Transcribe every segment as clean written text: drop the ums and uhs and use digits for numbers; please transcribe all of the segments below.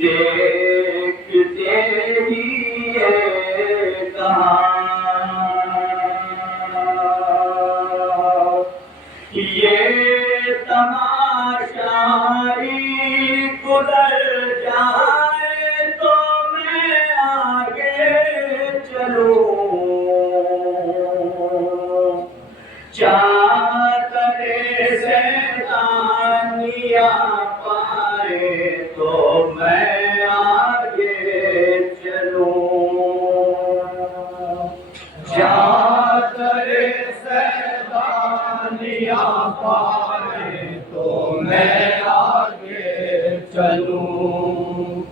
دیکھتے ہی یہ کہاں، یہ تماشائی گزر جائے تو میں آگے چلوں، چادر سیطانیاں پائے تو میں آگے چلوں، چادر سیطانیاں پائے تو میں آگے چلوں،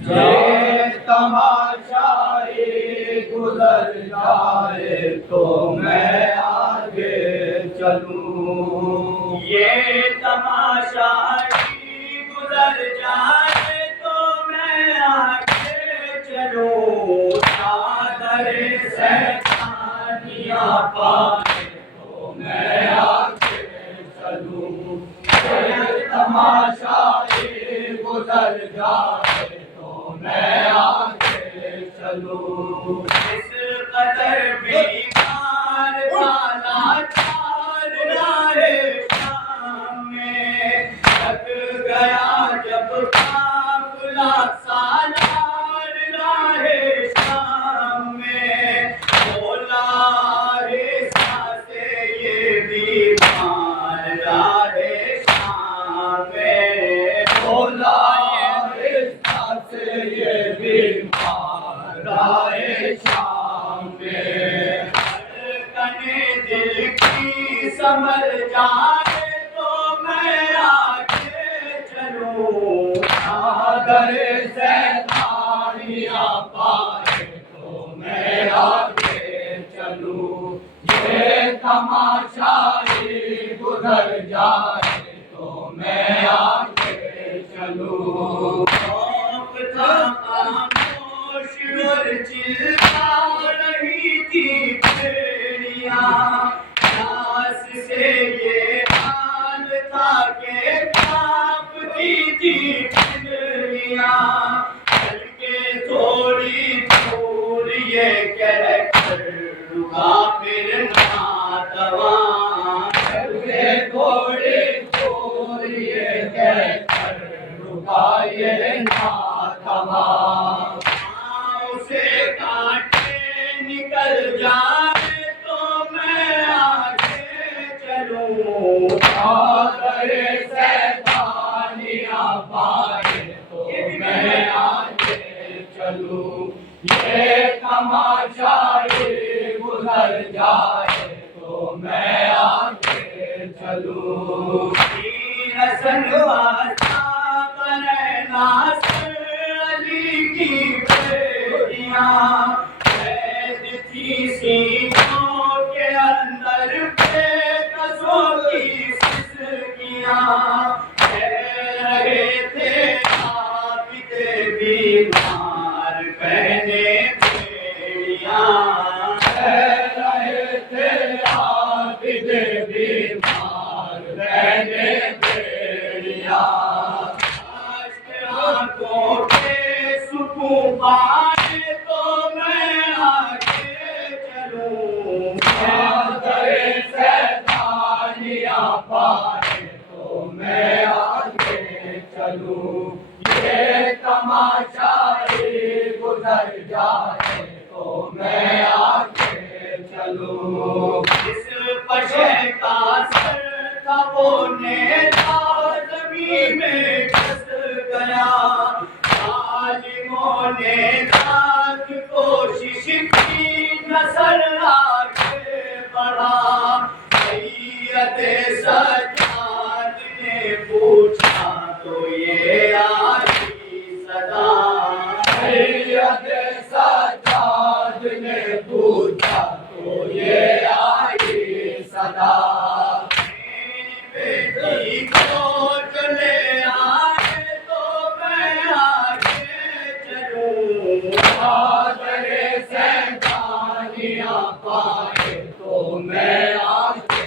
یہ تماشائی گزر جائے تو میں آگے چلوں، یہ تماشائی گزر جائے تو میں آگے چلوں، چادر سیطانیاں پائے تو میں آگے چلوں، یہ تماشائی گزر جائے تو میں آگے چلوں، اس قدر بیمار والا چار راہ شام میں لگ گیا جب قافلہ سالار راہ شام میں، بولا آہستہ سے یہ بیمار راہ شام میں، بولا آہستہ سے یہ بیمار راہ شام میں، دھڑکن دل کی سنبھل جائے تو میں آگے چلوں، چادر سیطانیاں پائے تو میں آگے چلوں، یہ تماشائی گزر جائے تو میں آگے چلوں، خوف تھا خاموش اور چلا رہی تھی بھیڑیاں، پیاس سے یہ حال تھا کہ کانپتی تھی پنڈلیاں، چل کے تھوڑی دور یہ کہہ کر رکا پھر ناتواں، چل کے تھوڑی دور یہ کہہ کر رکا یہ ناتواں، پاؤں سے کانٹے نکل جائے تو میں آگے چلوں، چادر سیطانیاں پائے تو میں آگے چلوں، یہ تماشائی گزر جائے تو میں آگے چلوں، حسن بادشاہ برینا علی کی بیٹیاں قید تھی سینوں کے اندر بے کسوں کی سسکیاں، کہہ رہے تھے عابد بیمار پہنے بیڑیاں، کہہ رہے تھے عابد بیمار پہنے بیڑیاں، آنکھوں کے سکون پائے تو میں آگے چلوں، چادر سیطانیاں پائے تو میں آگے چلوں، یہ تماشائی گزر جائے تو میں آگے چلوں، جس پشے کا سر تھا وہ نیزہ زمین میں گھس گیا، ظالموں نے لاکھ کوشش کی نسل آگے بڑھا، سید سجاد نے پوچھا تو یہ آئی صدا، سید سجاد نے پوچھا تو یہ آئی صدا، بیٹی کو جو لے آئے تو میں آگے چلوں، چادر سیطانیاں پائے تو میں آگے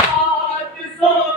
700